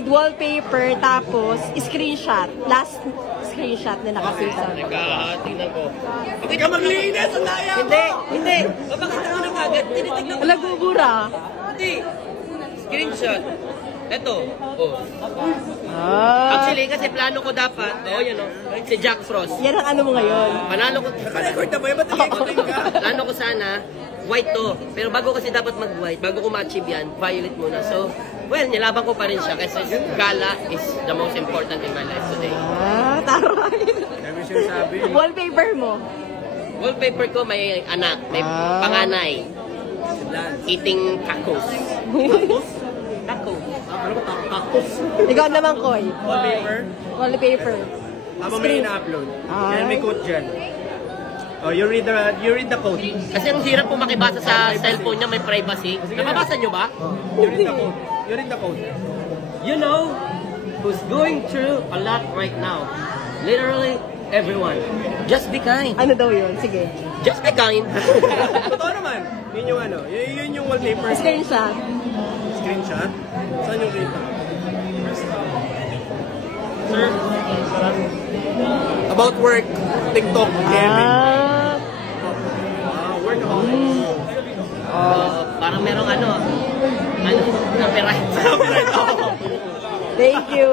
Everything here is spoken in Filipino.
Wallpaper, tapos screenshot. Last screenshot na nakasave sa akin. Tingnan ko. Hindi ka maglinis! Ang daya mo! Hindi. Papakita ko na kagad. Tinitignan ko. Alagubura. Hindi. Screenshot. Ito. Oh. Ah. Actually, kasi plano ko dapat, yan o, si Jack Frost. Yan ang ano mo ngayon. Panalo ko. Naka-record na ba yun? Ba't nag-explain ka? Plano ko sana, white to. Pero bago kasi dapat mag-white, bago ko ma-achieve yan, violet muna. So, well, nilaban ko pa rin siya kasi gala is the most important in my life today. Ah, taray. Dami siya sabi. Wallpaper mo. Wallpaper ko may anak, may panganay. Eating tacos. Taco. Ano ba? Tacos. Ikaw naman, Koy. Wallpaper. Wallpaper. Tama may ina-upload. Yan may quote dyan. Oh, you read the quote. Kasi ang hirap po makibasa sa cellphone niya, may privacy. Nababasa niyo ba? You read the quote. You read the quote. You know who's going through a lot right now. Literally everyone. Just be kind. Ano daw yun? Sige. Just be kind. Totoo naman. Yun yung ano. Yun yung wallpaper. Screenshot. Screenshot? Saan yung kita? Sir? About work. TikTok. Gaming. Workaholics. Parang merong copyright. Thank you.